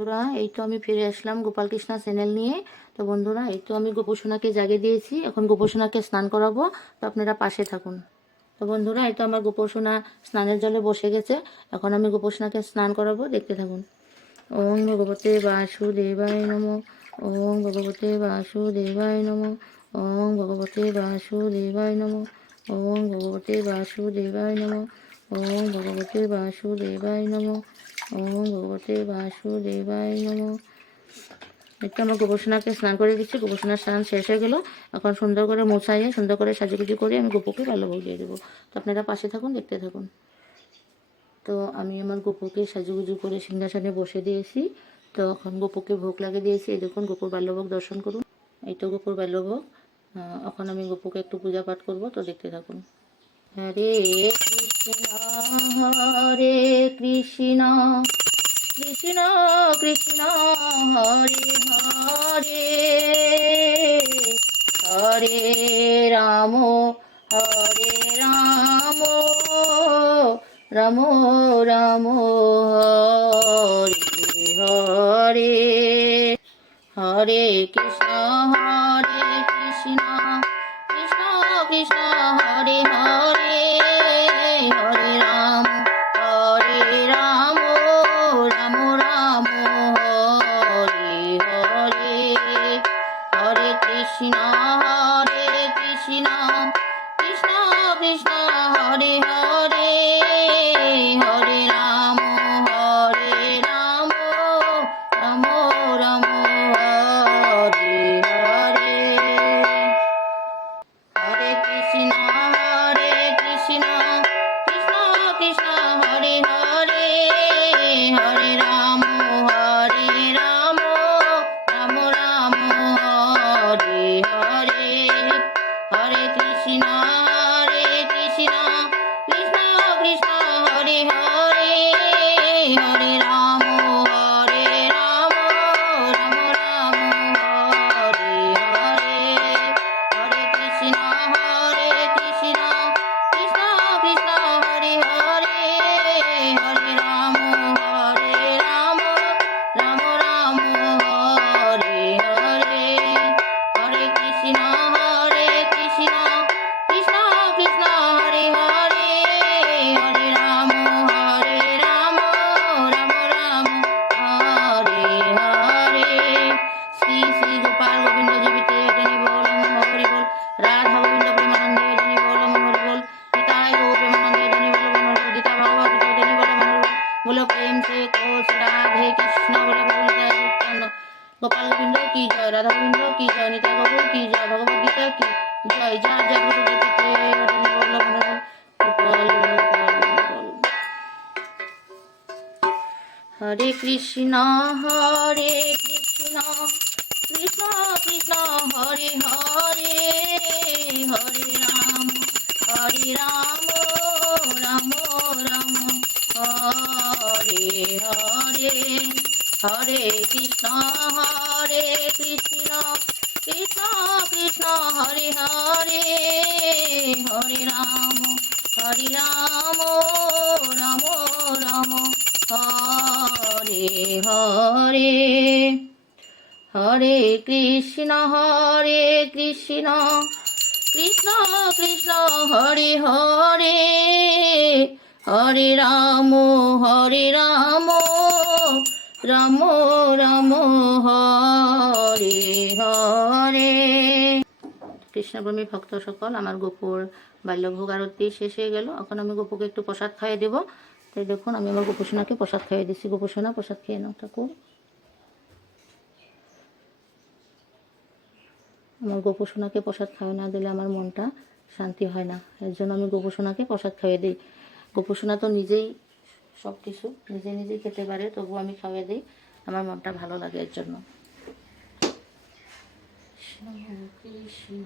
বন্ধুরা, এই তো আমি ফিরে আসলাম গোপাল কৃষ্ণা চ্যানেল নিয়ে। তো বন্ধুরা, এই তো আমি গোপোষণাকে জাগিয়ে দিয়েছি, এখন গোপোষণাকে স্নান করাবো। তো আপনারা পাশে থাকুন। তো বন্ধুরা, এই তো আমার গোপোষণা স্নানের জলে বসে গেছে। এখন আমি গোপোষণাকে স্নান করাবো, দেখতে থাকুন। ওং ভগবতে বাসুদেবায় নমঃ। ওং ভগবতে বাসুদেবায় নমঃ। ওং ভগবতে বাসুদেবায় নমঃ। ওং ভগবতে বাসুদেবায় নমঃ। ওং ভগবতে বাসুদেবায় নমঃ। ওং ভগবতে বাসুদেবায় নমঃ। একটু আমার গোপোষণাকে স্নান করে দিচ্ছি। গোপোষণার স্নান শেষ হয়ে গেল। এখন সুন্দর করে মোছাইয়ে সুন্দর করে সাজুগুজু করে আমি গোপুকে ভালোভোগ দিয়ে দেবো। তো আপনারা পাশে থাকুন, দেখতে থাকুন। তো আমি আমার গোপুকে সাজুগুজু করে সিংহাসনে বসে দিয়েছি। তো এখন গোপুকে ভোগ লাগিয়ে দিয়েছি। এই দেখুন, গোপুর বাল্যভোগ দর্শন করুন। এই তো গোপুর বাল্যভোগ। এখন আমি গোপুকে একটু পূজা পাঠ করবো, তো দেখতে থাকুন। হরে কৃষ্ণ হরে কৃষ্ণ কৃষ্ণ কৃষ্ণ হরে হরে হরে রাম হরে রাম রাম রাম হরে হরে হরে কৃষ্ণ কৃষ্ণ কৃষ্ণ হরে হরে হরে রাম রাম রাম রাম হরে হরে হরে কৃষ্ণ কৃষ্ণ কৃষ্ণ কৃষ্ণ হরে হরে হরে রাম রাম রাম রাম হরে হরে হরে কৃষ্ণ কৃষ্ণ কৃষ্ণ কৃষ্ণ হরে হরে হরে রাম রাম রাম রাম হরে হরে হরে কৃষ্ণ কৃষ্ণ কৃষ্ণ কৃষ্ণ হরে হরে হরে রাম রাম রাম রাম হরে হরে হরে কৃষ্ণ কৃষ্ণ কৃষ্ণ কৃষ্ণ হরে হরে হরে রাম রাম রাম রাম হরে হরে হরে কৃষ্ণ কৃষ্ণ কৃষ্ণ কৃষ্ণ হরে হরে হরে রাম রাম রাম হরে হরে শ্রী শ্রী গোপাল গোবিন্দ জীবিতে জনি বল হরি বল। রাধা গোবিন্দ প্রেমানন্দে জনি বল হরি বল। নিতাই গো প্রেমানন্দে জনি বল হরি। গীতা ভাগবত জনি বল হরি বল। बोलो प्रेम से कोस राधे कृष्ण बोलो बोल जय नित्यानंद। गोपाल गोविंद की जय, राधा गोविंद की जय, नित्य गौर की जय, भगवद गीता की जय। जय जय गुरु देवते जनि बोल गोपाल गोपाल। हरे कृष्ण कृष्ण कृष्ण हरे हरे हरे राम राम राम हरे हरे हरे कृष्ण कृष्ण कृष्ण हरे हरे हरे राम राम राम हरे हरे हरे कृष्ण कृष्ण कृष्ण हरे हरे हरे राम राम राम हरे हरे। কৃষ্ণপ্রেমী ভক্ত সকল, আমার গোপুর বাল্যভোগ আরতি শেষ হয়ে গেল। এখন আমি গোপুকে একটু প্রসাদ খাইয়ে দেবো। তাই দেখুন, আমি আমার গোপোষণাকে প্রসাদ খাইয়ে দিচ্ছি। গোপোষণা, প্রসাদ খেয়ে নাও ঠাকুর। আমার গোপোষণাকে প্রসাদ খাওয়া না দিলে আমার মনটা শান্তি হয় না। এর জন্য আমি গোপোষণাকে প্রসাদ খাইয়ে দিই। গোপোষণা তো নিজেই সব কিছু নিজেই খেতে পারে, তবু আমি খাইয়ে দিই, আমার মনটা ভালো লাগে এর জন্য। কৃষ্ণ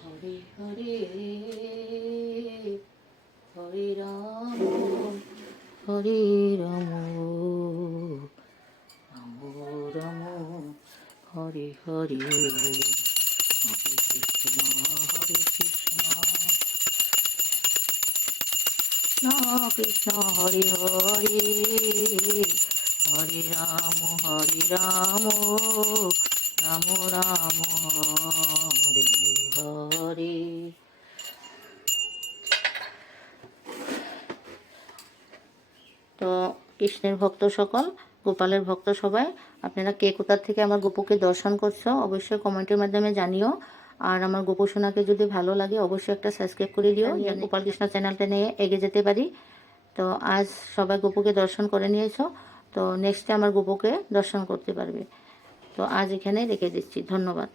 হরে হরে হরে রাম রাম রাম হরে হরে হরে কৃষ্ণ কৃষ্ণ কৃষ্ণ হরে হরে হরে রাম রাম রাম হরে হরে। তো কৃষ্ণের ভক্ত সকল, গোপালের ভক্ত সবাই, আপনারা কে কোথা থেকে আমার গোপুকে দর্শন করছো অবশ্যই কমেন্টের মাধ্যমে জানিও। আর আমার গোপসোনাকে যদি ভালো লাগে অবশ্যই একটা সাবস্ক্রাইব করে দিও, গোপাল কৃষ্ণ চ্যানেলটা নিয়ে এগিয়ে যেতে পারি। তো আজ সবাই গোপুকে দর্শন করে নিয়েছো, তো নেক্সটে আমার গোপুকে দর্শন করতে পারবে। তো আজ এখানে রেখে দিচ্ছি, ধন্যবাদ।